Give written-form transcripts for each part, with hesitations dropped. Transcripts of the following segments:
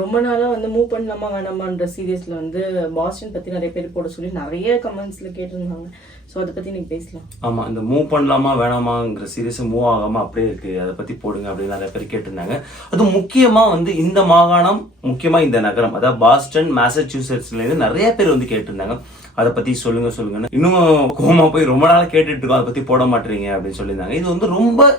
ரொம்ப நாளா வந்து மூவ் பண்ணலாமா வேணாமான்ற சீரியஸ்ல வந்து பாஸ்டன் பத்தி நிறைய பேர் போட சொல்லி நிறைய கமெண்ட்ஸ்ல கேட்டிருந்தாங்க. ஸோ அதை பத்தி நீங்க பேசலாம். ஆமா, இந்த மூவ் பண்ணலாமா வேணாமாங்கிற சீரியஸ் மூவ் ஆகாம அப்படியே இருக்கு, அதை பத்தி போடுங்க அப்படின்னு நிறைய பேர் கேட்டிருந்தாங்க. அது முக்கியமா வந்து இந்த மாகாணம், முக்கியமா இந்த நகரம், அதாவது பாஸ்டன் மாசச்சூசெட்ஸ்ல இருந்து நிறைய பேர் வந்து கேட்டிருந்தாங்க. அதை பத்தி சொல்லுங்கன்னு இன்னும் கோமா போய் ரொம்ப நாள் கேட்டுட்டு இருக்கோம், அதை பத்தி போட மாட்டீங்க அப்படின்னு சொல்லியிருந்தாங்க. இது வந்து ரொம்ப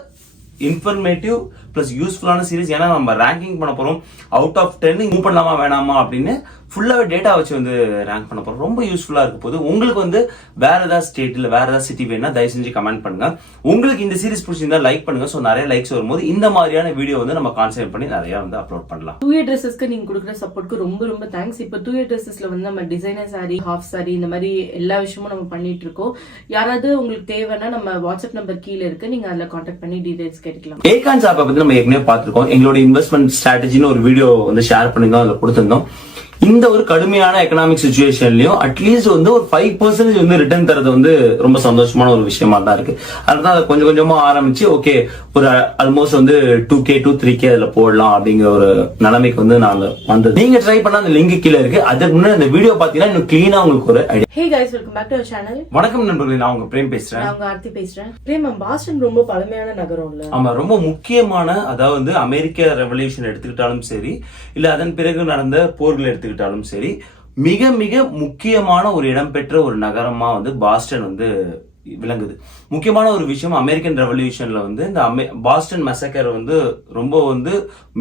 இன்ஃபர்மேட்டிவ் பிளஸ் யூஸ்ஃபுல்லான சீரிஸ். ஏன்னா நம்ம ரேங்கிங் பண்ண போறோம், அவுட் ஆஃப் 10 மூவ் பண்ணலாமா வேணாமா அப்படின்னு ஃபுல்லாவே டேட்டா வச்சு வந்து ரேங்க் பண்ண போறோம். ரொம்ப யூஸ்ஃபுல்லா இருக்க போது. உங்களுக்கு வந்து வேற ஏதாவது ஸ்டேட் இல்ல வேற ஏதாவது சிட்டி வேணும்னா தயவு செஞ்சு கமெண்ட் பண்ணுங்க. உங்களுக்கு இந்த சீரிஸ் பிடிச்சிருந்தா லைக் பண்ணுங்க. ஸோ நிறைய லைக்ஸ் வரும்போது இந்த மாதிரியான வீடியோ வந்து நம்ம கான்சென்ட்ரேட் பண்ணி நிறைய வந்து அப்லோட் பண்ணலாம். 2A ட்ரெஸ்ஸஸ்க்கு நீங்க கொடுக்குற சப்போர்ட்க்கு ரொம்ப ரொம்ப தேங்க்ஸ். இப்போ 2A ட்ரெஸ்ஸஸ்ல வந்து நம்ம டிசைனர் சாரி, ஹாஃப் சாரி, இந்த மாதிரி எல்லா விஷயமும் நம்ம பண்ணிட்டு இருக்கோம். யாராவது உங்களுக்கு தேவைன்னா நம்ம வாட்ஸ்அப் நம்பர் கீழே இருக்கு, நீங்க அதில் கான்டாக்ட் பண்ணி டீடைல்ஸ் கேட்டுக்கலாம். ஏகான்ஸ் ஆப்பை பத்தி நம்ம ஏற்கனவே பார்த்திருக்கோம். எங்களோட இன்வெஸ்ட்மெண்ட் ஸ்ட்ராட்டஜின்னு ஒரு வீடியோ வந்து ஷேர் பண்ணிருந்தோம், அதில் கொடுத்திருந்தோம். இந்த ஒரு கடுமையான எக்கனாமிக் சிச்சுவேஷன்லயும் அட்லீஸ்ட் வந்து ஒரு 5% வந்து ரிட்டர்ன் தரது வந்து ரொம்ப சந்தோஷமான ஒரு விஷயமா தான் இருக்கு. அதுதான் அதை கொஞ்சம் கொஞ்சமா ஆரம்பிச்சு ஓகே ஒரு ஆல்மோஸ்ட் வந்து 2K to 3K அதுல போடலாம் அப்படிங்கிற ஒரு நிலைமைக்கு வந்து நாங்க வந்தது. நீங்க ட்ரை பண்ண அந்த லிங்க் கீழே இருக்கு. அதுக்கு முன்னாடி அந்த வீடியோ பாத்தீங்கன்னா இன்னும் கிளீனா உங்களுக்கு ஒரு idea. Hey guys, welcome back to our channel. வணக்கம் நண்பர்களே, நான் உங்க பிரேம் பேசுறேன். நான் உங்க ஆர்த்தி பேசுறேன். பிரேம், பாஸ்டன் ரொம்ப பழமையான நகரம் இல்ல? ஆமா, ரொம்ப முக்கியமான, அதாவது அமெரிக்க ரெவல்யூஷன் எடுத்துக்கிட்டாலும் சரி, இல்ல அதன் பிறகு நடந்த போர்கள் எடுத்துக்கிட்டாலும் சரி, மிக மிக முக்கியமான ஒரு இடம்பெற்ற ஒரு நகரமா வந்து பாஸ்டன் வந்து விளங்குது. முக்கியமான ஒரு விஷயம், அமெரிக்கன் ரெவல்யூஷன்ல வந்து இந்த பாஸ்டன் மெசக்கர் வந்து ரொம்ப வந்து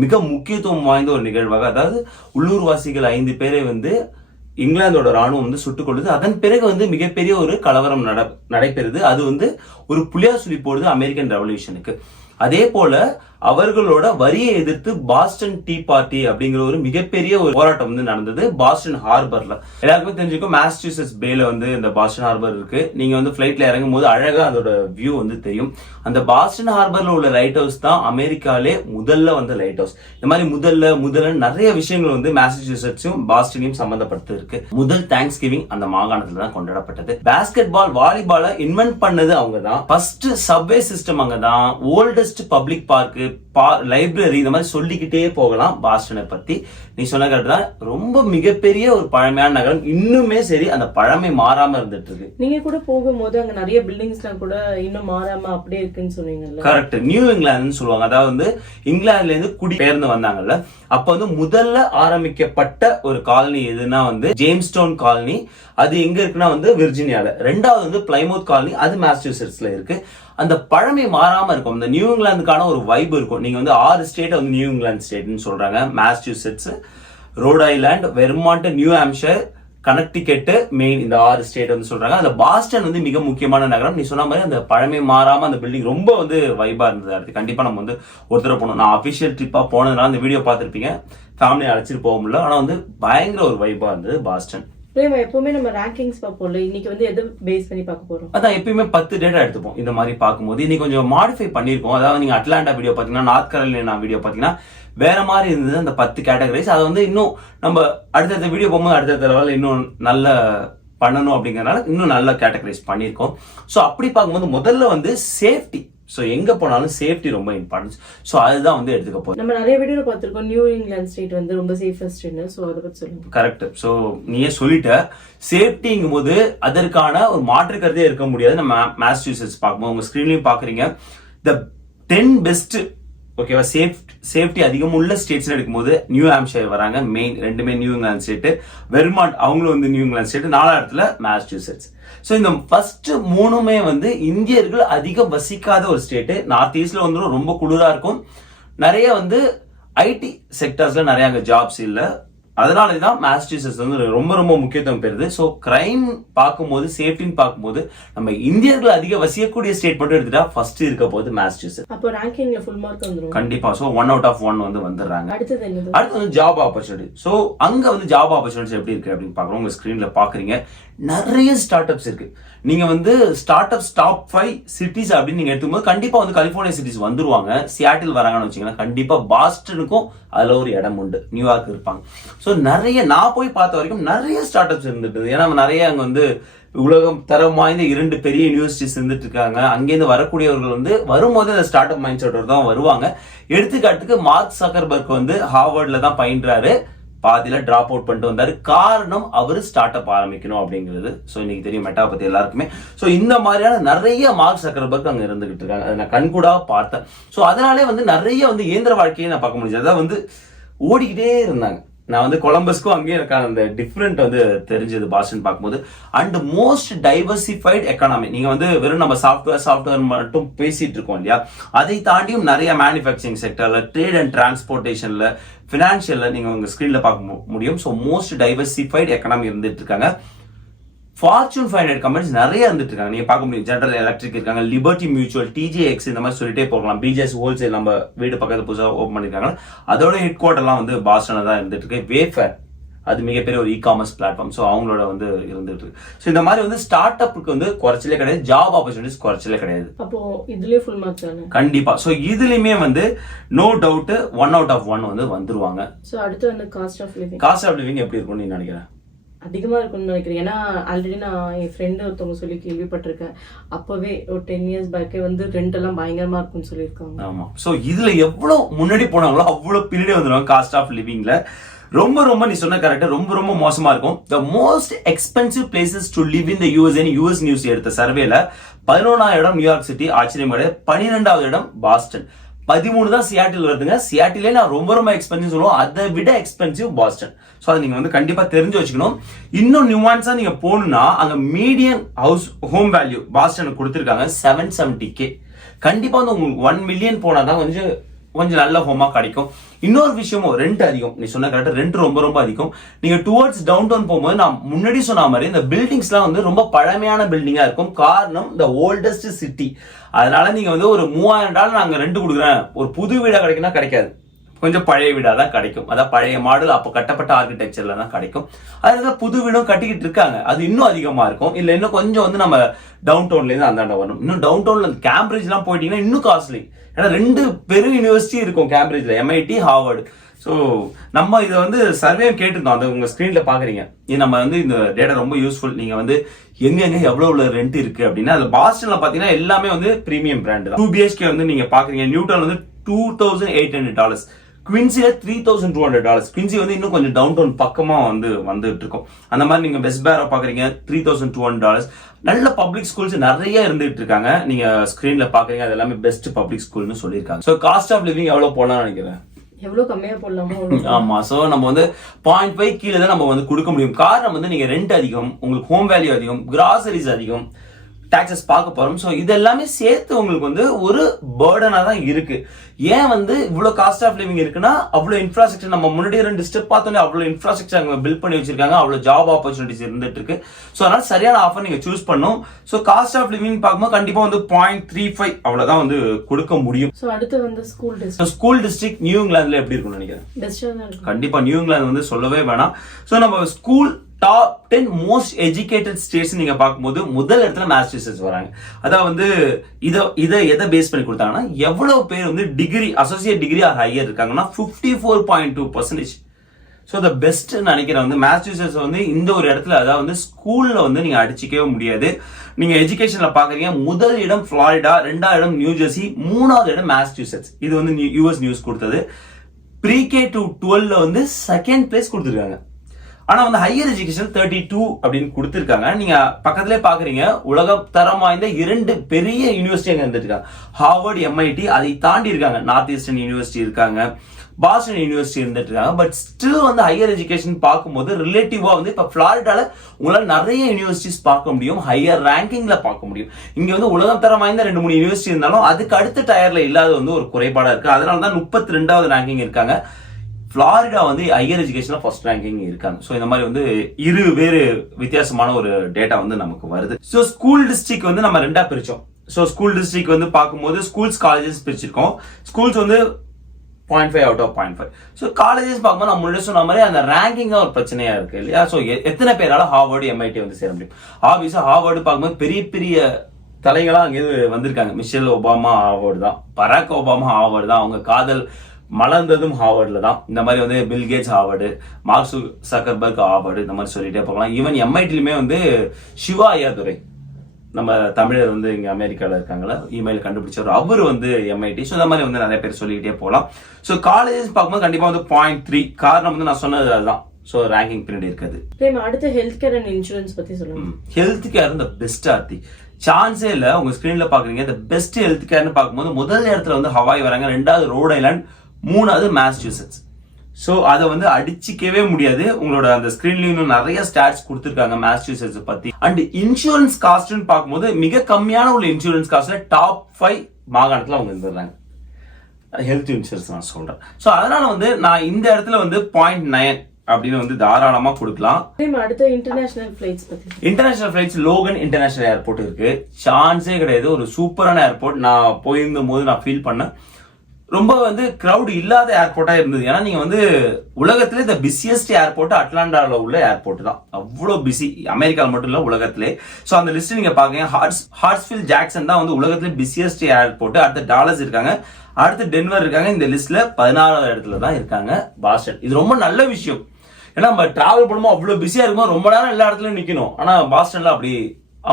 மிக முக்கியத்துவம் வாய்ந்த ஒரு நிகழ்வாக, அதாவது உள்ளூர்வாசிகள் 5 பேரை வந்து இங்கிலாந்தோட ராணுவம் வந்து சுட்டுக் கொள்ளுது. அதன் பிறகு வந்து மிகப்பெரிய ஒரு கலவரம் நடைபெறுது. அது வந்து ஒரு புளியாசுலி போடுது அமெரிக்கன் ரெவல்யூஷனுக்கு. அதே போல அவர்களோட வரியை எதிர்த்து பாஸ்டன் டீ பார்ட்டி அப்படிங்கிற ஒரு மிகப்பெரிய ஒரு போராட்டம் வந்து நடந்தது பாஸ்டன் ஹார்பர்ல. எல்லாருக்குமே தெரிஞ்சுக்கும், மாசச்சூசெட்ஸ் பேல வந்து இந்த பாஸ்டன் ஹார்பர் இருக்கு. நீங்க வந்து பிளைட்ல இறங்கும் போது அழகா அதோட வியூ வந்து தெரியும். அந்த பாஸ்டன் ஹார்பர்ல உள்ள லைட் ஹவுஸ் தான் அமெரிக்காலே முதல்ல வந்த லைட் ஹவுஸ். இந்த மாதிரி முதல்ல நிறைய விஷயங்கள் வந்து மாசச்சூசெட்ஸும் பாஸ்டனையும் சம்பந்தப்பட்டு இருக்கு. முதல் தேங்க்ஸ் கிவிங் அந்த மாகாணத்துல தான் கொண்டாடப்பட்டது. பாஸ்கெட் பால், வாலிபால இன்வென்ட் பண்ணது அவங்க தான். ஃபர்ஸ்ட் சப்வே சிஸ்டம் அங்க தான். ஓல்டஸ்ட் பப்ளிக் பார்க், லைப்ரரி, இந்த மாதிரி சொல்லிக்கிட்டே போகலாம் பாஸ்டனை பத்தி. நீ சொன்ன கரெக்ட் தான், ரொம்ப மிகப்பெரிய ஒரு பழமையான நகரம். இன்னுமே சரி, அந்த பழமை மாறாம இருந்துட்டு இருக்கு. நீங்க கூட போகும்போது அங்க நிறைய பில்டிங்ஸ்லாம் கூட இன்னும் மாறாம அப்படியே இருக்குன்னு சொன்னீங்கல்ல? கரெக்ட். நியூ இங்கிலாந்துன்னு சொல்லுவாங்க. அதாவது வந்து இங்கிலாந்துல இருந்து குடிபெயர்ந்து வந்தாங்கல்ல, அப்ப வந்து முதல்ல ஆரம்பிக்கப்பட்ட ஒரு காலனி எதுனா வந்து ஜேம்ஸ்டவுன் காலனி. அது எங்க இருக்குன்னா வந்து விர்ஜினியால. ரெண்டாவது வந்து பிளைமவுத் காலனி, அது மாசச்சூசெட்ஸ்ல இருக்கு. அந்த பழமை மாறாம இருக்கும். இந்த நியூ இங்கிலாந்துக்கான ஒரு வைப் இருக்கும். நீங்க வந்து 6 ஸ்டேட் வந்து நியூ இங்கிலாந்து ஸ்டேட்னு சொல்றாங்க. Massachusetts, Rhode Island, Vermont, new Hampshire, Connecticut, main, இந்த 6 ஸ்டேட் வந்து சொல்றாங்க. அந்த பாஸ்டன் வந்து மிக முக்கியமான நகரம். நீ சொன்ன மாதிரி அந்த பழமை மாறாம அந்த பில்டிங் ரொம்ப வந்து வைபா இருந்தது. அடுத்து கண்டிப்பா நம்ம வந்து ஒருத்தர போகணும். நான் அபிஷியல் ட்ரிப்பா போனதுனால இந்த வீடியோ பார்த்திருப்பீங்க. ஃபேமிலியை அழைச்சிட்டு போக முடியல, ஆனா வந்து பயங்கர ஒரு வைபா இருந்தது பாஸ்டன். எப்பவுமே நம்ம ரேங்கிங்ஸ் பார்ப்போம்ல, இன்னைக்கு வந்து எதை பேஸ் பண்ணி பார்க்க போறோம்? அதான் எப்பயுமே 10 டேட்டா எடுத்துப்போம் இந்த மாதிரி பார்க்கும்போது. இன்னைக்கு கொஞ்சம் மாடிஃபை பண்ணிருக்கோம். அதாவது நீங்க அட்லாண்டா வீடியோ பாத்தீங்கன்னா, நார்த் கரோலினா வீடியோ பாத்தீங்கன்னா வேற மாதிரி இருந்தது அந்த 10 கேட்டகரிஸ். அதை வந்து இன்னும் நம்ம அடுத்தடுத்த வீடியோ போகும்போது அடுத்தடுத்த லெவலில் இன்னும் நல்ல பண்ணணும் அப்படிங்கறதுனால இன்னும் நல்ல கேட்டகரைஸ் பண்ணியிருக்கோம். ஸோ அப்படி பார்க்கும்போது முதல்ல வந்து சேஃப்டி. ஸோ எங்க போனாலும் சேஃப்டி ரொம்ப இம்பார்ட்டன்ஸ். ஸோ அதுதான் வந்து எடுத்துக்க போறோம். நம்ம நிறைய வீடியோ பார்த்திருக்கோம், நியூ இங்கிலாந்து ஸ்டேட் வந்து ரொம்ப சேஃபஸ்ட்னு. ஸோ அதை பத்தி சொல்லுங்க. கரெக்ட். ஸோ நீயே சொல்லிட்ட, சேஃப்டிங்கும் போது அதற்கான ஒரு மாற்று கருத்தே இருக்க முடியாது. நம்ம மாசச்சூசெட்ஸ் பார்க்கும்போது உங்க ஸ்கிரீன்லயும் பாக்குறீங்க, த 10 பெஸ்ட் ஓகேவா சேஃப்டி அதிகம் உள்ள ஸ்டேட்ஸ் எடுக்கும்போது நியூ ஹாம்ஷயர் வராங்க. மெயின் ரெண்டுமே நியூ இங்கிலாந்து ஸ்டேட். வெர்மாண்ட் அவங்களும் வந்து நியூ இங்கிலாந்து ஸ்டேட். 4வது இடத்துல மாசச்சூசெட்ஸ். ஸோ இந்த ஃபர்ஸ்ட் 3மே வந்து இந்தியர்கள் அதிகம் வசிக்காத ஒரு ஸ்டேட். நார்த் ஈஸ்ட்ல வந்து ரொம்ப குளிரா இருக்கும். நிறைய வந்து ஐடி செக்டர்ஸ்ல நிறைய அங்க ஜாப்ஸ் இல்ல. அதனாலதான் மாசச்சூசெட்ஸ் வந்து ரொம்ப ரொம்ப முக்கியத்துவம் பெறுது. ஸோ கிரைம் பார்க்கும்போது, சேஃப்டின்னு பார்க்கும்போது நம்ம இந்தியர்கள் அதிக வசிக்கக்கூடிய ஸ்டேட் மட்டும் எடுத்துட்டா ஃபர்ஸ்ட் இருக்க போது மாசச்சூசெட்ஸ். அப்போ ரேங்கிங்ல ஃபுல் மார்க் வந்துரும் கண்டிப்பா. ஸோ 1 out of 1 வந்து வந்துடுறாங்க. அடுத்தது வந்து ஜாப் ஆப்பர்ச்சுனிட்டி. ஸோ அங்க வந்து ஜாப் ஆப்பர்ச்சுனிட்டிஸ் எப்படி இருக்கு அப்படின்னு பாக்குறோம். உங்க ஸ்கிரீன்ல பாக்குறீங்க, நிறைய ஸ்டார்ட் அப்ஸ் இருக்கு. நீங்க வந்து ஸ்டார்ட் அப்ஸ் டாப் 5 சிட்டிஸ் அப்படின்னு நீங்க எடுத்துக்கும்போது கண்டிப்பா வந்து கலிபோர்னியா சிட்டிஸ் வந்துருவாங்க. சியாட்டில் வராங்கன்னு வச்சுக்கலாம். கண்டிப்பா பாஸ்டனுக்கும் அதுல ஒரு இடம் உண்டு. நியூயார்க் இருப்பாங்க. ஸோ நிறைய நான் போய் பார்த்த வரைக்கும் நிறைய ஸ்டார்ட் அப்ஸ் இருந்துட்டு, ஏன்னா நிறைய அங்க வந்து உலகம் தரம் வாய்ந்த 2 பெரிய யூனிவர்சிட்டிஸ் இருந்துட்டு இருக்காங்க. அங்கேருந்து வரக்கூடியவர்கள் வந்து வரும்போது அந்த ஸ்டார்ட் அப் மைண்ட் செட்டோட தான் வருவாங்க. எடுத்துக்காட்டுக்கு மார்க் சக்கர்பர்க் வந்து ஹார்வர்ட்ல தான் பயின்றாரு, பாதியில டிராப் அவுட் பண்ணிட்டு வந்தாரு. காரணம் அவரு ஸ்டார்ட் அப் ஆரம்பிக்கணும் அப்படிங்கிறது. ஸோ இன்னைக்கு தெரியும் மெட்டா பத்தி எல்லாருக்குமே. ஸோ இந்த மாதிரியான நிறைய மார்க் சக்கர்பர்க் அங்க இருந்துகிட்டு இருக்காங்க. அதை நான் கண்கூடா பார்த்தேன். ஸோ அதனாலே வந்து நிறைய வந்து இயந்திர வாழ்க்கையை நான் பார்க்க முடிஞ்சது. அதான் வந்து ஓடிக்கிட்டே இருந்தாங்க. நான் வந்து கொலம்பஸ்க்கும் அங்கேயும் இருக்காங்க அந்த டிஃப்ரெண்ட் வந்து தெரிஞ்சது பாஸ்டன் பார்க்கும்போது. And most diversified economy. நீங்க வந்து வெறும் நம்ம சாஃப்ட்வேர் மட்டும் பேசிட்டு இருக்கோம் இல்லையா, அதை தாண்டியும் நிறைய மேனுஃபேக்சரிங் செக்டர்ல, ட்ரேட் அண்ட் டிரான்ஸ்போர்டேஷன்ல, பினான்சியல்ல நீங்க உங்க ஸ்கிரீன்ல பார்க்க முடியும். ஸோ மோஸ்ட் டைவர்சிஃபைட் எக்கானமி இருந்துட்டு இருக்காங்க. ஃபார்ச்சூன் 500 கம்பெனிஸ் நிறைய இருந்துட்டு இருக்காங்க. நீங்க பார்க்க முடியும். ஜெனரல் எலக்ட்ரிக் இருக்காங்க, லிபர்ட்டி மியூச்சுவல், டிஜேஎக்ஸ், இந்த மாதிரி சொல்லிட்டே போகலாம். பிஜேஎஸ் ஹோல்சேல் நம்ம வீடு பக்கத்துல புதுசாக ஓப்பன் பண்ணிருக்காங்க. அதோட ஹெட் குவார்டர்லாம் வந்து பாஸ்டன்ல தான் இருந்துட்டு இருக்கு. வேஃபர் அது மிகப்பெரிய ஒரு இ-காமர்ஸ் பிளாட்ஃபார்ம். ஸோ அவங்களோட வந்து இருந்துட்டு இருக்கு. ஸோ இந்த மாதிரி வந்து ஸ்டார்ட் அப்புக்கு வந்து குறைச்சலே கிடையாது, ஜாப் ஆப்பர்ச்சுனிட்டிஸ் குறைச்சலே கிடையாது. அப்போ இதுலயே ஃபுல் மார்க் தானே? கண்டிப்பா. ஸோ இதுலயுமே வந்து நோ டவுட் 1 out of 1 வந்து வந்துருவாங்க. ஸோ அடுத்து வந்து காஸ்ட் ஆஃப் லிவிங் எப்படி இருக்கும்னு நீ நினைக்கிறேன்? அதிகமா இருக்கும்னு நினைக்கிறேன். ஏன்னா ஆல்ரெடி நான் என் ஃப்ரெண்டு ஒருத்தவங்க சொல்லி கேள்விப்பட்டிருக்கேன். அப்பவே ஒரு 10 years பேக்கே வந்து ரெண்ட் எல்லாம் பயங்கரமா இருக்கும்னு சொல்லியிருக்காங்க. ஆமா. சோ இதுல எவ்வளவு முன்னாடி போனாங்களோ அவ்வளவு பின்னாடி வந்துருவாங்க காஸ்ட் ஆஃப் லிவிங்ல. ரொம்ப நீ சொன்ன கரெக்டா, ரொம்ப மோசமா இருக்கும். The most expensive places to live in the US news எடுத்த சர்வேல 11ஆவது இடம் நியூயார்க் சிட்டி, ஆச்சரியம் கிடையாது. 12வது இடம் பாஸ்டன், 13 தான் சியாட்டில் வருதுங்க. சியாட்டிலே நான் ரொம்ப எக்ஸ்பென்சிவ் சொல்லுவோம், அதை விட எக்ஸ்பென்சிவ் பாஸ்டன். ஸோ அதை நீங்க வந்து கண்டிப்பா தெரிஞ்சு வச்சுக்கணும். இன்னும் நியூவான்ஸா நீங்க போகணும்னா அங்க மீடியன் ஹோம் வேல்யூ பாஸ்டனுக்கு கொடுத்துருக்காங்க 770K. கண்டிப்பா வந்து உங்களுக்கு 1 million போனாதான் கொஞ்சம் நல்ல ஹோமா கிடைக்கும். இன்னொரு விஷயமும் ரெண்ட் அதிகம். நீ சொன்ன கரெக்டா, ரெண்ட் ரொம்ப அதிகம். நீங்க டுவர்ட்ஸ் டவுன் டவுன் போகும்போது நான் முன்னாடி சொன்ன மாதிரி இந்த பில்டிங்ஸ் எல்லாம் வந்து ரொம்ப பழமையான பில்டிங்கா இருக்கும். காரணம் இந்த ஓல்டஸ்ட் சிட்டி. அதனால நீங்க வந்து ஒரு $3000 நாங்க ரெண்ட் கொடுக்குறேன், ஒரு புது வீடா கிடைக்குன்னா கிடைக்காது, கொஞ்சம் பழைய வீடா தான் கிடைக்கும். அதான் பழைய மாடல், அப்போ கட்டப்பட்ட ஆர்கிடெக்சர்ல தான் கிடைக்கும். அதுதான் புது வீடும் கட்டிக்கிட்டு இருக்காங்க, அது இன்னும் அதிகமா இருக்கும். இல்ல இன்னும் கொஞ்சம் வந்து நம்ம டவுன் டவுன்ல இருந்து அந்தாண்ட வரணும். இன்னும் டவுன் டவுன்ல கேம்பிரிட்ஜ் எல்லாம் போயிட்டீங்கன்னா இன்னும் காஸ்ட்லி. ஏன்னா 2 பெரிய யூனிவர்சிட்டி இருக்கும் கேம்பிரிட்ஜ்ல, MIT, ஹார்வர்டு. ஸோ நம்ம இதை வந்து சர்வே கேட்டிருந்தோம், அதை உங்க ஸ்கிரீன்ல பாக்குறீங்க. இது நம்ம வந்து இந்த டேட்டா ரொம்ப யூஸ்ஃபுல். நீங்க வந்து எங்க எவ்வளவு ரெண்ட் இருக்கு அப்படின்னா, அது பாஸ்டன்ல பாத்தீங்கன்னா எல்லாமே வந்து பிரீமியம் பிராண்ட் தான். 2 BHK வந்து நீங்க பாக்குறீங்க, நியூட்டன் வந்து $2,800, குவின்சில $3,200. குவின்சி வந்து இன்னும் கொஞ்சம் டவுன் டவுன் பக்கமா வந்துட்டு இருக்கும். அந்த மாதிரி நீங்க வெஸ்ட் பேரா பாக்குறீங்க, $3,200. நல்ல பப்ளிக் ஸ்கூல்ஸ் நிறைய இருந்துட்டு இருக்காங்க. நீங்க ஸ்கிரீன்ல பாக்குறீங்க, அது எல்லாமே பெஸ்ட் பப்ளிக் ஸ்கூல்னு சொல்லியிருக்காங்க. ஸோ காஸ்ட் ஆஃப் லிவிங் எவ்வளவு போடலாம்னு நினைக்கிறேன்? எவ்வளவு கம்மியா போடலாமோ. ஆமா. சோ நம்ம வந்து 0.5 கீழே தான் நம்ம வந்து கொடுக்க முடியும். காரணம் வந்து நீங்க ரெண்ட் அதிகம், உங்களுக்கு ஹோம் வேல்யூ அதிகம், கிராசரிஸ் அதிகம், டாக்ஸஸ் பார்க்க போறோம். ஸோ இது எல்லாமே சேர்த்து உங்களுக்கு வந்து ஒரு பேர்டனா தான் இருக்கு. ஏன் வந்து இவ்வளவு காஸ்ட் ஆஃப் லிவிங் இருக்குன்னா, அவ்வளவு இன்ஃப்ராஸ்ட்ரக்சர் நம்ம முன்னாடி 2 ஸ்டெப் பார்த்தோன்னே அவ்வளவு இன்ஃப்ராஸ்ட்ரக்சர் அங்க பில்ட் பண்ணி வச்சிருக்காங்க, அவ்வளவு ஜாப் ஆப்பர்ச்சுனிட்டிஸ் இருந்துட்டு இருக்கு. ஸோ அதனால சரியான ஆஃபர் நீங்க சூஸ் பண்ணும். ஸோ காஸ்ட் ஆஃப் லிவிங் பார்க்கும்போது கண்டிப்பா வந்து 0.35 அவ்வளவுதான் வந்து கொடுக்க முடியும். ஸோ அடுத்து வந்து ஸ்கூல் டிஸ்ட்ரிக்ட் நியூ இங்கிலாந்துல எப்படி இருக்கும்னு நினைக்கிறேன்? கண்டிப்பா நியூ இங்கிலாந்து வந்து சொல்லவே வேணாம். ஸோ நம்ம school top 10 most educated states நீங்க பார்க்கும்போது முதல் இடத்துல மாசச்சூசெட்ஸ் வராங்க. அதாவது வந்து இதை எதை பேஸ் பண்ணி கொடுத்தாங்கன்னா, எவ்வளவு பேர் வந்து degree, associate degree or higher இருக்காங்கன்னா 54.2%. ஸோ த பெஸ்ட் நினைக்கிறேன் வந்து மாசச்சூசெட்ஸ் வந்து இந்த ஒரு இடத்துல. அதாவது வந்து ஸ்கூல்ல வந்து நீங்க அடிச்சிக்கவே முடியாது. நீங்க எஜுகேஷன்ல பாக்குறீங்க, முதல் இடம் பிளாரிடா, 2வது இடம் நியூ ஜெர்சி, 3வது இடம் மாசச்சூசெட்ஸ். இது வந்து US நியூஸ் கொடுத்தது. ப்ரீகே டு 12ல வந்து 2nd பிளேஸ் கொடுத்துருக்காங்க. ஆனா வந்து ஹையர் எஜுகேஷன் 32 அப்படின்னு கொடுத்திருக்காங்க. நீங்க பக்கத்திலே பாக்குறீங்க, உலக தரம் வாய்ந்த 2 பெரிய யூனிவர்சிட்டி அங்க இருந்துருக்காங்க, ஹார்வர்ட், MIT. அதை தாண்டி இருக்காங்க, நார்த் ஈஸ்டர்ன் யூனிவர்சிட்டி இருக்காங்க, பாஸ்டன் யூனிவர்சிட்டி இருந்துட்டு இருக்காங்க. பட் ஸ்டில் வந்து ஹையர் எஜுகேஷன் பார்க்கும்போது ரிலேட்டிவா வந்து இப்ப பிளாரிடால உங்களால நிறைய யூனிவர்சிட்டிஸ் பார்க்க முடியும், ஹையர் ரேங்கிங்ல பார்க்க முடியும். இங்க வந்து உலகம் தரம் வாய்ந்த 2-3 யூனிவர்சிட்டி இருந்தாலும் அதுக்கு அடுத்த டயர்ல இல்லாத வந்து ஒரு குறைபாடா இருக்கு. அதனாலதான் 32வது ரேங்கிங் இருக்காங்க. பிளாரிடா வந்து ஹையர் எஜுகேஷன்ல ஃபர்ஸ்ட் ரேங்கிங் இருக்காங்க. ஸோ இந்த மாதிரி வந்து வேறு வித்தியாசமான ஒரு டேட்டா வந்து நமக்கு வருது. ஸோ ஸ்கூல் டிஸ்ட்ரிக்ட் வந்து நம்ம 2ஆ பிரிச்சோம். ஸோ ஸ்கூல் டிஸ்ட்ரிக்ட் வந்து பார்க்கும்போது ஸ்கூல்ஸ், காலேஜஸ் பிரிச்சிருக்கோம். ஸ்கூல்ஸ் வந்து 0.5 out of 0.5. ஸோ காலேஜஸ் பார்க்கும்போது நம்ம முன்னாடி சொன்ன மாதிரி அந்த ரேங்கிங் ஒரு பிரச்சனையா இருக்கு இல்லையா? ஸோ எத்தனை பேரால ஹார்வர்டு, MIT வந்து சேர முடியும்? ஆப்வியஸா ஹார்வர்டு பார்க்கும்போது பெரிய பெரிய தலைகளா அங்கே வந்திருக்காங்க. மிஷேல் ஒபாமா ஹார்வர்டு தான், பராக் ஒபாமா ஹார்வர்டு தான், அவங்க காதல் மலர்ந்ததும் ஹார்வர்ட்ல தான். இந்த மாதிரி வந்து Bill Gates Harvard, Mark Zuckerberg Harvard, இந்த மாதிரி சொல்லிட்டே போகலாம். ஈவன் எம்ஐடிலுமே வந்து சிவா ஐயாதுரை, நம்ம தமிழர் வந்து இங்க அமெரிக்கால இருக்காங்களா, இமெயில் கண்டுபிடிச்சவர், அவர் வந்து எம்ஐடி. ஸோ இந்த மாதிரி வந்து நிறைய பேர் சொல்லிக்கிட்டே போகலாம். ஸோ காலேஜஸ் பார்க்கும்போது கண்டிப்பா வந்து 0.3. காரணம் வந்து நான் சொன்னது அதுதான். ஸோ ரேங்கிங் பின்னாடி இருக்காது. அடுத்து ஹெல்த் கேர் அண்ட் இன்சூரன்ஸ் பத்தி சொல்லுங்க. ஹெல்த் கேர் இந்த பெஸ்ட் ஆர்த்தி சான்ஸே இல்ல. உங்க ஸ்கிரீன்ல பாக்குறீங்க இந்த பெஸ்ட் ஹெல்த் கேர்னு பார்க்கும்போது முதல் இடத்துல வந்து ஹவாய் வராங்க, ரெண்டாவது ரோட் ஐலாண்ட், மூணாவது மாசச்சூசெட்ஸ். ஸோ அதை வந்து அடிச்சிக்கவே முடியாது. உங்களோட அந்த ஸ்கிரீன்லயும் நிறைய ஸ்டாட்ஸ் கொடுத்துருக்காங்க மாசச்சூசெட்ஸ் பத்தி. அண்ட் இன்சூரன்ஸ் காஸ்ட்னு பார்க்கும்போது மிக கம்மியான உள்ள இன்சூரன்ஸ் காஸ்ட்ல டாப் 5 மாகாணத்துல அவங்க இருந்துடுறாங்க. ஹெல்த் இன்சூரன்ஸ் நான் சொல்றேன். ஸோ அதனால வந்து நான் இந்த இடத்துல வந்து 0.9 அப்படின்னு வந்து தாராளமா கொடுக்கலாம். அடுத்து இன்டர்நேஷனல் ஃபிளைட்ஸ் பத்தி. International flights Logan international airport இருக்கு. சான்ஸே கிடையாது. ஒரு சூப்பரான ஏர்போர்ட். நான் போயிருந்த போது நான் ஃபீல் பண்ணேன் ரொம்ப வந்து கிரௌட் இல்லாத ஏர்போர்ட்டா இருந்தது. ஏன்னா நீங்க வந்து உலகத்திலே இந்த பிஸியஸ்ட் ஏர்போர்ட் அட்லாண்டால உள்ள ஏர்போர்ட் தான். அவ்வளவு பிஸி, அமெரிக்காவில் மட்டும் இல்ல உலகத்திலே. சோ அந்த லிஸ்ட் நீங்க பாக்கீங்க, ஹார்ட்ஸ்ஃபீல்ட் ஜாக்சன் தான் வந்து உலகத்திலே பிஸியஸ்ட் ஏர்போர்ட். அடுத்து டாலஸ் இருக்காங்க, அடுத்து டென்வர் இருக்காங்க. இந்த லிஸ்ட்ல 16வது இடத்துல தான் இருக்காங்க பாஸ்டன். இது ரொம்ப நல்ல விஷயம். ஏன்னா நம்ம டிராவல் பண்ணும்போது அவ்வளவு பிஸியா இருக்கும், ரொம்ப நேரம் எல்லா இடத்துலயும் நிக்கணும். ஆனா பாஸ்டன்ல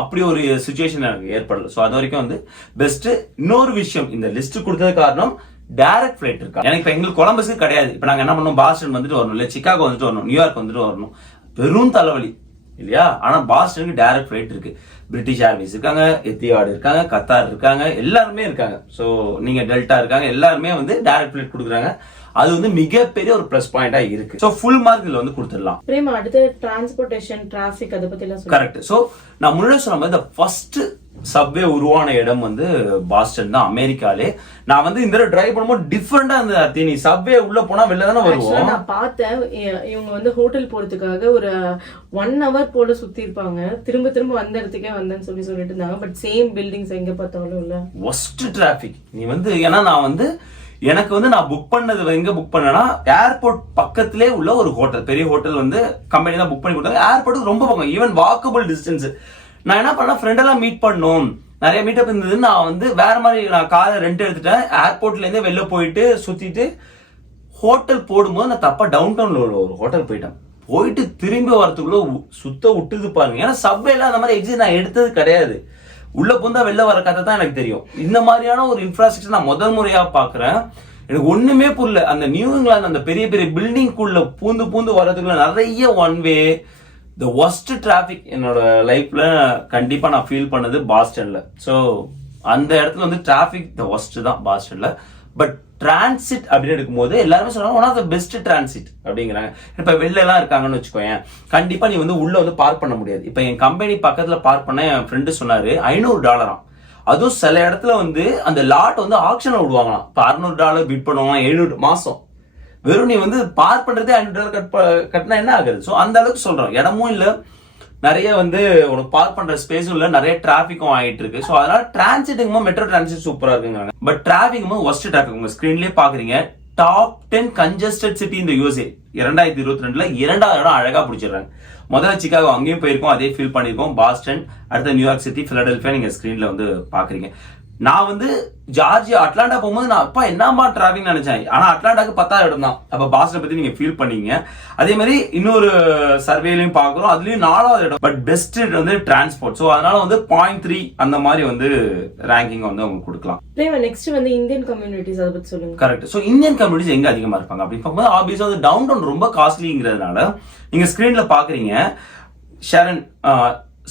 அப்படி ஒரு சுச்சுவேஷன் எனக்கு ஏற்படல. சோ அது வரைக்கும் வந்து பெஸ்ட். இன்னொரு விஷயம், இந்த லிஸ்ட் கொடுத்தது காரணம் டைரக்ட் ஃபிளைட் இருக்கா. எனக்கு இப்ப எங்களுக்கு கொலம்பஸ்க்கு கிடையாது. இப்ப நாங்க என்ன பண்ணோம், பாஸ்டன் வந்துட்டு வரணும், இல்ல சிகாகோ வந்துட்டு வரணும், நியூயார்க் வந்துட்டு வரணும், பெரும் தலைவலி இல்லையா. ஆனா பாஸ்டனுக்கு டைரக்ட் ஃபிளைட் இருக்கு. பிரிட்டிஷ் ஏர்வேஸ் இருக்காங்க, எத்தியாட் இருக்காங்க, கத்தார் இருக்காங்க, எல்லாருமே இருக்காங்க. சோ நீங்க டெல்டா இருக்காங்க, எல்லாருமே வந்து டைரக்ட் ஃபிளைட் கொடுக்குறாங்க. அது வந்து மிகப்பெரிய ஒரு பிளஸ் பாயிண்டா இருக்கு. சோ ஃபுல் மார்க் இதுல வந்து கொடுத்துடலாம். பிரேமா, அடுத்து டிரான்ஸ்போர்ட்டேஷன், டிராபிக், அத பத்தி எல்லாம் சொல்லுங்க. கரெக்ட். சோ நான் முன்னாடி சொன்ன மாதிரி ஃபர்ஸ்ட் சப்வே உருவான இடம் வந்து பாஸ்டன் தான் அமெரிக்காலே. நான் வந்து இந்த டிரைவ் பண்ணும்போது டிஃபரெண்டா இருந்தது. நீ சப்வே உள்ள போனா வெளில தானே வருவோம். நான் பார்த்தேன் இவங்க வந்து ஹோட்டல் போறதுக்காக ஒரு 1 hour போல சுத்தி இருப்பாங்க. திரும்ப திரும்ப வந்த இடத்துக்கே வந்தேன்னு சொல்லிட்டு இருந்தாங்க. பட் சேம் பில்டிங்ஸ் எங்க பார்த்தாலும் இல்ல. Worst traffic. நீ வந்து ஏன்னா நான் வந்து எனக்கு வந்து நான் புக் பண்ணது எங்க புக் பண்ணேன்னா ஏர்போர்ட் பக்கத்திலே உள்ள ஒரு ஹோட்டல், பெரிய ஹோட்டல் வந்து கம்பெனி தான் புக் பண்ணி கொடுத்தாங்க. ஏர்போர்ட்டுக்கு ரொம்ப பக்கம், ஈவன் வாக்கபிள் டிஸ்டன்ஸ். நான் என்ன பண்ணேன், ஃப்ரெண்ட் எல்லாம் மீட் பண்ணணும், நிறைய மீட்டப் இருந்தது. நான் வந்து வேற மாதிரி நான் காரை ரெண்ட் எடுத்துட்டேன். ஏர்போர்ட்ல இருந்தே வெளில போயிட்டு சுத்திட்டு ஹோட்டல் போடும்போது நான் தப்பா டவுன் டவுன்ல ஒரு ஹோட்டல் போயிட்டு திரும்பி வரதுக்குள்ள சுத்த விட்டுது பாருங்க. ஏன்னா சப்வேல அந்த மாதிரி எக்ஸிட் நான் எடுத்தது கிடையாது. உள்ள போந்தா வெளில வர கதை தான் எனக்கு தெரியும். இந்த மாதிரியான ஒரு இன்ஃப்ராஸ்ட்ரக்சர் நான் முதல் முறையா பாக்குறேன். எனக்கு ஒண்ணுமே புரியல. அந்த நியூ இங்கிலாந்து அந்த பெரிய பெரிய பில்டிங்குள்ள பூந்து வரதுக்குள்ள நிறைய ஒன் வே, த ஒஸ்ட் டிராபிக் என்னோட லைஃப்ல கண்டிப்பா நான் ஃபீல் பண்ணது பாஸ்டன்ல. சோ அந்த இடத்துல வந்து டிராபிக் த ஒஸ்ட் தான் பாஸ்டன்ல. பட் டிரான்சிட் அப்படின்னு எடுக்கும்போது எல்லாருமே சொல்றாங்க one of the best transit அப்படிங்கிறாங்க. இப்ப வெளில எல்லாம் இருக்காங்கன்னு வச்சுக்கோங்க, கண்டிப்பா நீ வந்து உள்ள வந்து பார்க் பண்ண முடியாது. இப்ப என் கம்பெனி பக்கத்துல பார்க் பண்ண என் ஃப்ரெண்டு சொன்னாரு $500. அதுவும் சில இடத்துல வந்து அந்த லாட் வந்து ஆக்ஷன்ல விடுவாங்களாம். இப்ப $600 பிட் பண்ணுவாங்க, 700 மாசம். வெறும் நீ வந்து பார்க் பண்றதே $500 கட்டினா என்ன ஆகுது. சோ அந்த அளவுக்கு சொல்றோம். இடமும் இல்ல, நிறைய வந்து உனக்கு பார்க் பண்ற ஸ்பேஸும் இல்ல, நிறைய டிராபிக்கும் ஆயிட்டு இருக்கு. சோ அதனால டிரான்சிட்டுக்கு மெட்ரோ டிரான்சிட் சூப்பரா இருக்குங்க. But traffic worst traffic. உங்க ஸ்கிரீன்லயே பாக்குறீங்க, டாப் 10 கன்ஜஸ்டட் சிட்டி இந்த USA 2022ல 2வது இடம் அழகா பிடிச்சிடுறாங்க. முதல்ல சிகாகோ, அங்கேயும் போயிருக்கோம், அதே ஃபீல் பண்ணிருக்கோம். பாஸ்டன், அடுத்த நியூயார்க் சிட்டி, பிலடெல்பியா நீங்க ஸ்கிரீன்ல வந்து பாக்குறீங்க. நான் வந்து ஜார்ஜியா அட்லாண்டா போகும்போது நான் அப்பா என்னமா டிராபிக் நினைச்சேன். ஆனா அட்லாண்டாக்கு 10வது இடம் தான். அப்ப பாஸ்டன் பத்தி நீங்க ஃபீல் பண்ணீங்க. அதே மாதிரி இன்னொரு சர்வேலையும் பாக்குறோம், அதுலயும் 4வது இடம். பட் பெஸ்ட் வந்து டிரான்ஸ்போர்ட். சோ அதனால வந்து 0.3 அந்த மாதிரி வந்து ரேங்கிங் வந்து அவங்க கொடுக்கலாம். நெக்ஸ்ட் வந்து இந்தியன் கம்யூனிட்டிஸ், அதை பத்தி சொல்லுங்க. கரெக்ட். சோ இந்தியன் கம்யூனிட்டிஸ் எங்க அதிகமா இருப்பாங்க அப்படின்னு பார்க்கும்போது ஆப்வியஸா வந்து டவுன் டவுன் ரொம்ப காஸ்ட்லிங்கிறதுனால நீங்க ஸ்கிரீன்ல பாக்குறீங்க, ஷரன்,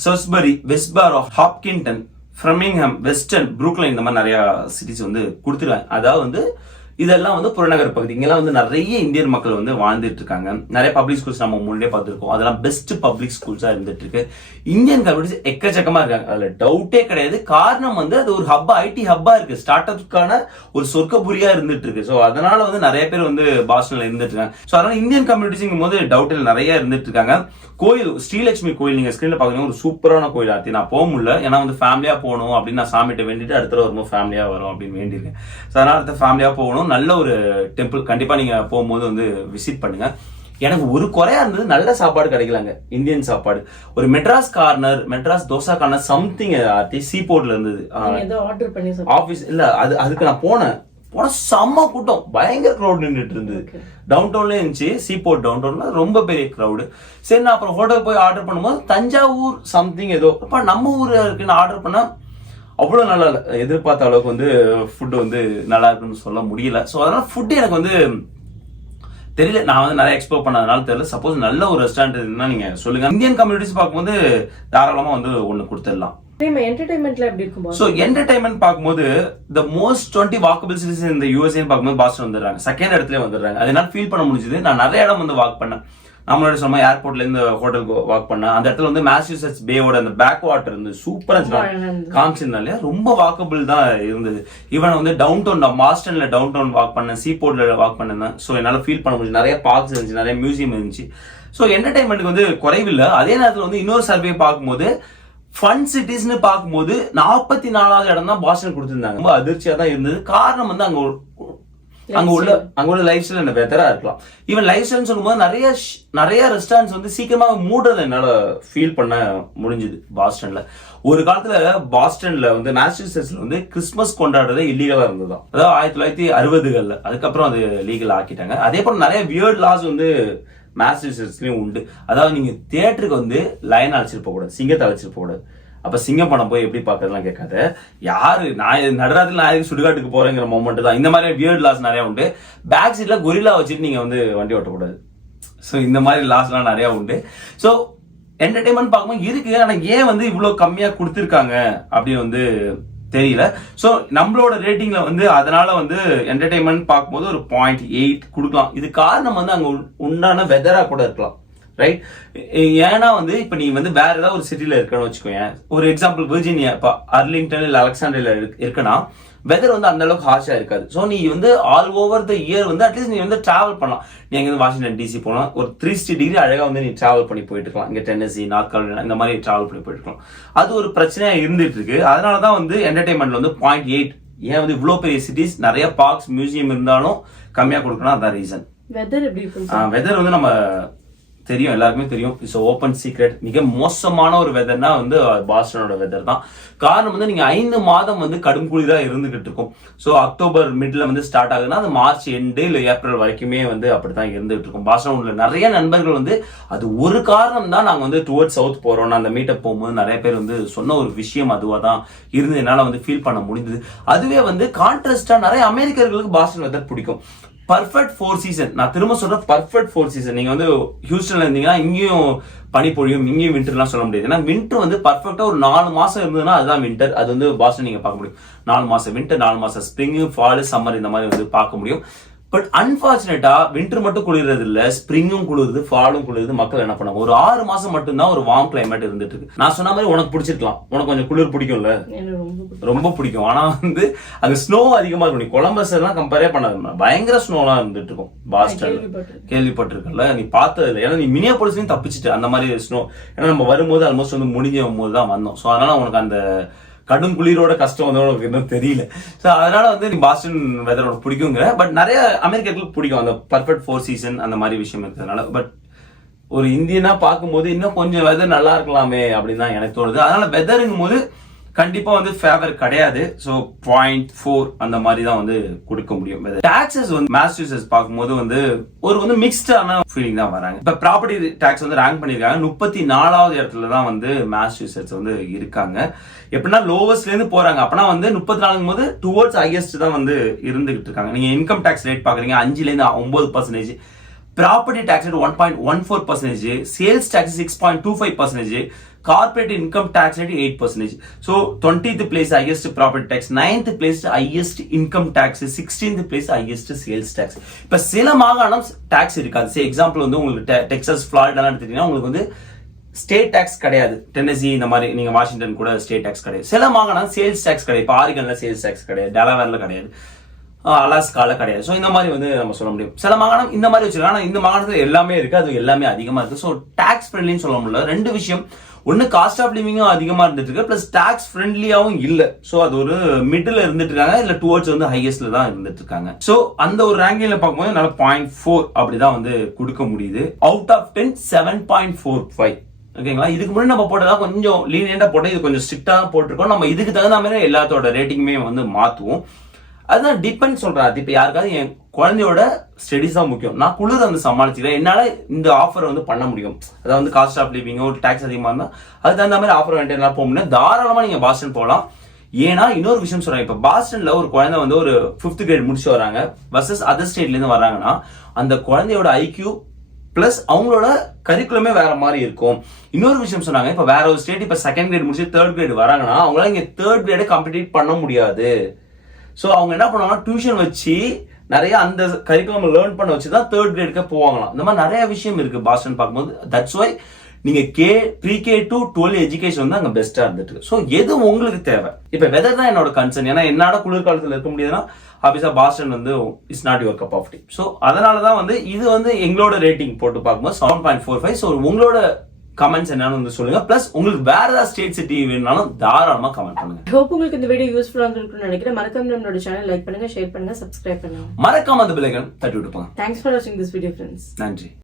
சர்ஸ்பரி, வெஸ்ட்பாரோ, ஹாப்கின்டன், ஃப்ரமிங்ஹாம், வெஸ்டர்ன், புரூக்லைன், இந்த மாதிரி நிறைய சிட்டிஸ் வந்து கொடுத்துருக்காங்க. அதாவது வந்து இதெல்லாம் வந்து புறநகர் பகுதி. இங்கெல்லாம் வந்து நிறைய இந்தியன் மக்கள் வந்து வாழ்ந்துட்டு இருக்காங்க. நிறைய பப்ளிக் ஸ்கூல்ஸ் நம்ம முன்னே பார்த்துருக்கோம். அதெல்லாம் பெஸ்ட் பப்ளிக் ஸ்கூல்ஸா இருந்துட்டு இருக்கு. இந்தியன் கம்யூனிட்டிஸ் எக்கச்சக்கமா இருக்காங்க, அதுல டவுட்டே கிடையாது. காரணம் வந்து அது ஒரு ஹப்பா, ஐடி ஹப்பா இருக்கு, ஸ்டார்ட் அப்ஸ்க்கான ஒரு சொர்க்கபுரியா இருந்துட்டு இருக்கு. சோ அதனால வந்து நிறைய பேர் வந்து பாஸ்டன்ல இருந்துட்டு இருக்காங்க. சோ அதனால இந்தியன் கம்யூனிட்டிஸ்ங்கும் போது டவுட்டில் நிறைய இருந்துட்டு இருக்காங்க. கோயில், ஸ்ரீலட்சுமி கோயில் நீங்க ஸ்கிரீன்ல பாக்குறீங்க, ஒரு சூப்பரான கோயில். ஆர்த்தி நான் போக முடியல, ஏன்னா வந்து ஃபேமிலியா போகணும் அப்படின்னு நான் சாமிகிட்ட வேண்டிட்டு அடுத்த வரும்போது ஃபேமிலியா வரும் அப்படின்னு வேண்டியிருக்கேன். ஸோ அதனால அடுத்த ஃபேமிலியா போகணும். நல்ல ஒரு டெம்பிள், கண்டிப்பா நீங்க போகும்போது வந்து விசிட் பண்ணுங்க. எனக்கு ஒரு குறையா இருந்தது, நல்ல சாப்பாடு கிடைக்கலாங்க, இந்தியன் சாப்பாடு. ஒரு Madras corner, Madras dosa corner something ஆர்த்தி சீ போர்ட்ல இருந்தது. ஆபீஸ் இல்ல, அதுக்கு நான் போனேன். போனா செம்ம கூட்டம், பயங்கர க்ரௌட் நின்றுட்டு இருந்தது. டவுன் டவுன்ல இருந்துச்சு, சீபோர்ட் டவுன் டவுன்ல ரொம்ப பெரிய க்ரௌடு. சரி நான் அப்புறம் ஹோட்டல் போய் ஆர்டர் பண்ணும்போது தஞ்சாவூர் சம்திங் ஏதோ நம்ம ஊர் இருக்குன்னு ஆர்டர் பண்ணா அவ்வளோ நல்லா இல்லை, எதிர்பார்த்த அளவுக்கு வந்து ஃபுட்டு வந்து நல்லா இருக்குன்னு சொல்ல முடியல. ஸோ அதனால ஃபுட்டு எனக்கு வந்து தெரியல, நான் வந்து நிறைய எக்ஸ்ப்ளோர் பண்ணதுனால தெரியல. சப்போஸ் நல்ல ஒரு ரெஸ்டாரண்ட் இருந்தா நீங்க சொல்லுங்க. இந்தியன் கம்யூனிட்டிஸ் பார்க்கும்போது தாராளமா வந்து ஒண்ணு கொடுத்துடலாம். என்டர்டைன்மெண்ட்ல எப்படி இருக்கும்? சோ என்டர்டைன்மெண்ட் பார்க்கும்போது the most 20 walkable cities in the USA பார்க்கும்போது பாஸ்டன் வந்துடுறாங்க, செகண்ட் இடத்துல வந்துடுறாங்க. அதனால ஃபீல் பண்ண முடிஞ்சது. நான் நிறைய இடம் வந்து வாக் பண்ணேன். நம்மளோட சொன்ன ஏர்போர்ட்ல இருந்து ஹோட்டலுக்கு வாக் பண்ணேன். அந்த இடத்துல வந்து மேசச்சூசெட்ஸ் பேவோட அந்த பேக் வாட்டர் இருந்து சூப்பரா காமிச்சிருந்தாலே ரொம்ப வாக்கபிள் தான் இருந்தது. ஈவன் வந்து டவுன் டவுன் பாஸ்டன்ல டவுன் டவுன் வாக் பண்ணேன், சீபோர்ட்ல வாக் பண்ணேன். ஸோ என்னால ஃபீல் பண்ண முடிஞ்சு. நிறைய பார்க்ஸ் இருந்துச்சு, நிறைய மியூசியம் இருந்துச்சு. ஸோ என்டர்டைன்மெண்ட்டுக்கு வந்து குறைவில்லை. அதே நேரத்தில் வந்து இன்னொரு சர்வே பார்க்கும்போது ஃபன் சிட்டிஸ்னு பார்க்கும்போது 44வது இடம் தான் பாஸ்டன் கொடுத்திருந்தாங்க. ரொம்ப அதிர்ச்சியா தான் இருந்தது. காரணம் வந்து அங்க உள்ள லைஃப் ஸ்டைல் என்ன பெட்டரா இருக்கலாம். ஈவன் லைஃப் ஸ்டைல் சொல்லும்போது நிறைய ரெஸ்டாரண்ட்ஸ் வந்து சீக்கிரமா மூடுறதை என்னால ஃபீல் பண்ண முடிஞ்சது பாஸ்டன்ல. ஒரு காலத்துல பாஸ்டன்ல வந்து மேசச்சூசெட்ஸ்ல வந்து கிறிஸ்துமஸ் கொண்டாடுறதே இல்லீகலா இருந்ததுதான், அதாவது 1960களில். அதுக்கப்புறம் அது லீகல் ஆக்கிட்டாங்க. அதே போல நிறைய வியர்ட் லாஸ் வந்து மேசச்சூசெட்ஸ்லயும் உண்டு. அதாவது நீங்க தியேட்டருக்கு வந்து லைன் அழைச்சிட்டு போக கூடாது, சிங்கத்தை அழைச்சிட்டு போக கூடாது. அப்ப சிங்கம் படம் போய் எப்படி பாக்குறதுலாம் கேட்காத. யாரு நான் நடுராத்திரி நான் சுடுகாட்டுக்கு போறேங்கிற மொமெண்ட் தான். இந்த மாதிரி வியர்ட் லாஸ் நிறைய உண்டு. பேக் சீட்ல கொரில்லா வச்சுட்டு நீங்க வந்து வண்டி ஓட்டக்கூடாது. ஸோ இந்த மாதிரி லாஸ்லாம் நிறைய உண்டு. ஸோ என்டர்டைன்மெண்ட் பார்க்கும்போது இருக்கு. ஆனா ஏன் வந்து இவ்வளவு கம்மியா கொடுத்துருக்காங்க அப்படின்னு வந்து தெரியல. ஸோ நம்மளோட ரேட்டிங்ல வந்து அதனால வந்து என்டர்டைன்மெண்ட் பார்க்கும்போது ஒரு 0.8 கொடுக்கலாம். இது காரணம் வந்து அங்க உண்டான வெதரா கூட இருக்கலாம், ரைட்? ஏன்னா வந்து இப்ப நீ வந்து வேற ஏதாவது ஒரு சிட்டில இருக்கன்னு வச்சுக்கோங்க. ஒரு எக்ஸாம்பிள் விர்ஜினியா, இப்ப அர்லிங்டன் இல்ல அலெக்சாண்டர்ல இருக்குன்னா வெதர் வந்து அந்த அளவுக்கு ஹார்ஷா இருக்காது. ஸோ நீ வந்து ஆல் ஓவர் த இயர் வந்து அட்லீஸ்ட் நீ வந்து டிராவல் பண்ணலாம். நீ எங்க வாஷிங்டன் டிசி போனா ஒரு 360 டிகிரி அழகா வந்து நீ டிராவல் பண்ணி போயிட்டு இருக்கலாம். இங்க டென்னசி, நார்த் கரோலினா இந்த மாதிரி டிராவல் பண்ணி போயிட்டு இருக்கலாம். அது ஒரு பிரச்சனையா இருந்துட்டு இருக்கு. அதனாலதான் வந்து என்டர்டைன்மெண்ட்ல வந்து 0.8. ஏன் வந்து இவ்வளவு பெரிய சிட்டிஸ் நிறைய பார்க்ஸ் மியூசியம் இருந்தாலும் கம்மியா கொடுக்கணும், அதான் ரீசன். வெதர் எப்படி இருக்கும்? வெதர் வந்து நம்ம தெரியும், எல்லாருக்குமே தெரியும். It's open secret. மிக மோசமான ஒரு வெதர்னா வந்து பாஸ்டனோட வெதர் தான். காரணம் வந்து நீங்க 5 மாதம் வந்து கடும் குளிரா இருந்துகிட்டு இருக்கும். ஸோ அக்டோபர் மிட்ல வந்து ஸ்டார்ட் ஆகுதுன்னா அது மார்ச் எண்டு இல்ல ஏப்ரல் வரைக்குமே வந்து அப்படித்தான் இருந்துகிட்டு இருக்கும். பாஸ்டன் உள்ள நிறைய நண்பர்கள் வந்து அது ஒரு காரணம் தான் நாங்க வந்து டுவர்ட் சவுத் போறோம். அந்த மீட்டப் போகும்போது நிறைய பேர் வந்து சொன்ன ஒரு விஷயம் அதுவா தான் இருந்து என்னால வந்து ஃபீல் பண்ண முடிஞ்சது. அதுவே வந்து கான்ட்ராஸ்டா நிறைய அமெரிக்கர்களுக்கு பாஸ்டன் வெதர் பிடிக்கும். Perfect 4 season. நான் திரும்ப சொல்றேன், பர்ஃபெக்ட் 4 சீசன். நீங்க வந்து ஹியூஸ்டன்ல இருந்தீங்கன்னா இங்கேயும் பனிப்பொழியும், இங்கேயும் விண்டர்லாம் சொல்ல முடியாது. ஏன்னா விண்டர் வந்து பர்ஃபெக்டா ஒரு 4 மாசம் இருந்ததுன்னா அதுதான் விண்டர். அது வந்து பாஸ்டன் நீங்க பார்க்க முடியும். 4 மாசம் விண்டர், 4 மாசம் ஸ்ப்ரிங், ஃபால், சம்மர் இந்த மாதிரி வந்து பார்க்க முடியும். பட் அன்பார்ச்சுனேட்டா விண்டர் மட்டும் குளிர்றது இல்ல, ஸ்ப்ரிங்கும் குளிருது, ஃபாலும் குளிருது. மக்கள் என்ன பண்ணாங்க, ஒரு 6 மாசம் மட்டும்தான் ஒரு வார்ம் கிளைமேட் இருந்துட்டு இருக்கு. நான் சொன்ன மாதிரி உனக்கு பிடிச்சிருக்கலாம், உனக்கு கொஞ்சம் குளிர் பிடிக்கும்ல, ரொம்ப பிடிக்கும். ஆனா வந்து அங்க ஸ்னோ அதிகமா இருக்கும். நீ கொலம்பஸ் எல்லாம் கம்பேரே பண்ணாது, பயங்கர ஸ்னோலாம் இருந்துட்டு இருக்கும். பாஸ்டன் கேள்விப்பட்டிருக்கல, நீ பார்த்தது இல்லை. ஏன்னா நீ மினியாபோலிஸ்லயும் தப்பிச்சுட்டு அந்த மாதிரி ஸ்னோ. ஏன்னா நம்ம வரும்போது ஆல்மோஸ்ட் வந்து முடிஞ்ச போது தான் வந்தோம். ஸோ அதனால உனக்கு அந்த கடும் குளிரோட கஷ்டம் வந்து உனக்கு இன்னும் தெரியல. ஸோ அதனால வந்து நீ பாஸ்டன் வெதரோட பிடிக்குங்கிற. பட் நிறைய அமெரிக்கர்களுக்கு பிடிக்கும் அந்த பர்ஃபெக்ட் 4 சீசன் அந்த மாதிரி விஷயம் இருக்கிறதுனால. பட் ஒரு இந்தியனா பார்க்கும்போது இன்னும் கொஞ்சம் வெதர் நல்லா இருக்கலாமே அப்படின்னு தான் எனக்கு தோணுது. அதனால வெதருங்கும் போது கண்டிப்பா வந்து ஃபேவர் கிடையாது. ஸோ 0.4 அந்த மாதிரி தான் வந்து கொடுக்க முடியும். டாக்ஸஸ் வந்து மேசச்சூசெட்ஸ் பார்க்கும்போது வந்து ஒரு மிக்ஸ்டான ஃபீலிங் தான் வராங்க. இப்ப ப்ராப்பர்ட்டி டாக்ஸ் வந்து ரேங்க் பண்ணிருக்காங்க. 34வது இடத்துல தான் வந்து மேசச்சூசெட்ஸ் வந்து இருக்காங்க. எப்படின்னா லோவஸ்ட்ல இருந்து போறாங்க. அப்பனா வந்து 34 போது டுவர்ட்ஸ் ஹையஸ்ட் தான் வந்து இருந்துகிட்டு இருக்காங்க. நீங்க இன்கம் டாக்ஸ் ரேட் பாக்குறீங்க 5ல இருந்து 9%, property tax rate 1.14%, sales tax 6.25%, corporate income tax rate 8%. So 20th place highest property tax, 9th place highest income tax, 16th place highest sales tax. இப்ப சில மாகாணம் டாக்ஸ் இருக்காது. சே எக்ஸாம்பிள் வந்து உங்களுக்கு டெக்சாஸ், ஃப்ளாரிடா எடுத்துட்டீங்கன்னா உங்களுக்கு வந்து ஸ்டேட் டாக்ஸ் கிடையாது. டென்னசி இந்த மாதிரி, நீங்க வாஷிங்டன் கூட ஸ்டேட் டாக்ஸ் கிடையாது. சில மாகாணம் சேல்ஸ் டாக்ஸ் கிடையாது. இப்போ ஆரிகன்ல சேல்ஸ் டாக்ஸ் கிடையாது, டெலாவேர்ல கிடையாது, அலாஸ்கால கிடையாது. ஸோ இந்த மாதிரி வந்து நம்ம சொல்ல முடியும். சில மாகாணம் இந்த மாதிரி வச்சிருக்காங்க. ஆனா இந்த மாகாணத்துல எல்லாமே இருக்கு, அது எல்லாமே அதிகமா இருக்கு. ஸோ டாக்ஸ் ஃப்ரெண்ட்லின்னு சொல்ல முடியல. ரெண்டு விஷயம், ஒன்னு காஸ்ட் ஆஃப் லிவிங்கும் அதிகமா இருந்துட்டு இருக்கு, பிளஸ் டாக்ஸ் ஃப்ரெண்ட்லியாவும் இல்ல. சோ அது ஒரு மிடில் இருந்துட்டு இருக்காங்க, இல்ல டுவர்ட்ஸ் வந்து ஹையஸ்ட்ல தான் இருந்துட்டு இருக்காங்க. சோ அந்த ஒரு ரேங்கிங்ல பார்க்கும்போது நல்ல 0.4 அப்படிதான் வந்து கொடுக்க முடியுது. Out of 10 7.45. ஓகேங்களா? இதுக்கு முன்னாடி நம்ம போட்டதா கொஞ்சம் லீனியண்டா போட்டோம், இது கொஞ்சம் ஸ்ட்ரிக்டா போட்டிருக்கோம். நம்ம இதுக்கு தகுந்த மாதிரி எல்லாத்தோட ரேட்டிங்குமே வந்து மாத்துவோம். அதுதான் டிபெண்ட் சொல்றேன். அது இப்ப யாருக்காவது என் குழந்தையோட ஸ்டடிஸ் தான் முக்கியம், நான் குளிர் வந்து சமாளிச்சுக்கிறேன், என்னால இந்த ஆஃபர் வந்து பண்ண முடியும், அதாவது வந்து காஸ்ட் ஆஃப் லிவிங்கோ ஒரு டாக்ஸ் அதிகமா இருந்தா அதுக்கு தகுந்த மாதிரி ஆஃபர் வேண்டிய எல்லாம் போக முடியும், தாராளமா நீங்க பாஸ்டன் போகலாம். ஏன்னா இன்னொரு விஷயம் சொல்றேன், இப்ப பாஸ்டன்ல ஒரு குழந்தை வந்து ஒரு 5th கிரேட் முடிச்சு வராங்க வர்சஸ் அதர் ஸ்டேட்ல இருந்து வர்றாங்கன்னா அந்த குழந்தையோட ஐக்யூ பிளஸ் அவங்களோட கரிக்குலமே வேற மாதிரி இருக்கும். இன்னொரு விஷயம் சொன்னாங்க, இப்ப வேற ஒரு ஸ்டேட் இப்ப 2nd கிரேட் முடிச்சு 3rd கிரேட் வராங்கன்னா அவங்களால இங்க 3rd கிரேடை கம்ப்ளீட் பண்ண முடியாது. சோ அவங்க என்ன பண்ணுவாங்கன்னா டியூஷன் வச்சு நிறைய அந்த கரிக்குலம் லேர்ன் பண்ண வச்சு தான் 3rd கிரேடுக்கு போவாங்களாம். இந்த மாதிரி நிறைய விஷயம் இருக்கு பாஸ்டன் பார்க்கும்போது. தட்ஸ் வை நீங்க ப்ரீ-K to 12 எஜுகேஷன் வந்து அங்க பெஸ்டா இருந்துட்டு. சோ எது உங்களுக்கு தேவை? இப்ப வெதர் தான் என்னோட கன்சர்ன். ஏன்னா என்னால குளிர்காலத்துல இருக்க முடியாதுன்னா ஆப்வியஸா பாஸ்டன் வந்து it's not your cup of tea. So அதனாலதான் வந்து இது வந்து எங்களோட ரேட்டிங் போட்டு பார்க்கும்போது 7.45. சோ உங்களோட கமெண்ட்ஸ் என்னன்னு வந்து சொல்லுங்க. பிளஸ் உங்களுக்கு வேற ஏதாவது ஸ்டேட் சிட்டி வேணும்னாலும் தாராளமா கமெண்ட் பண்ணுங்க. ஹோப் உங்களுக்கு இந்த வீடியோ யூஸ்ஃபுல்லா இருக்கும்னு நினைக்கிறேன். மறக்காம நம்மளோட சேனல் லைக் பண்ணுங்க, ஷேர் பண்ணுங்க, சப்ஸ்கிரைப் பண்ணுங்க. மறக்காம அந்த பெல் ஐகான் தட்டி விட்டுப்பாங்க. தேங்க்ஸ் ஃபார் வாட்சிங் திஸ் வீடியோ ஃப்ரெண்ட்ஸ். நன்றி.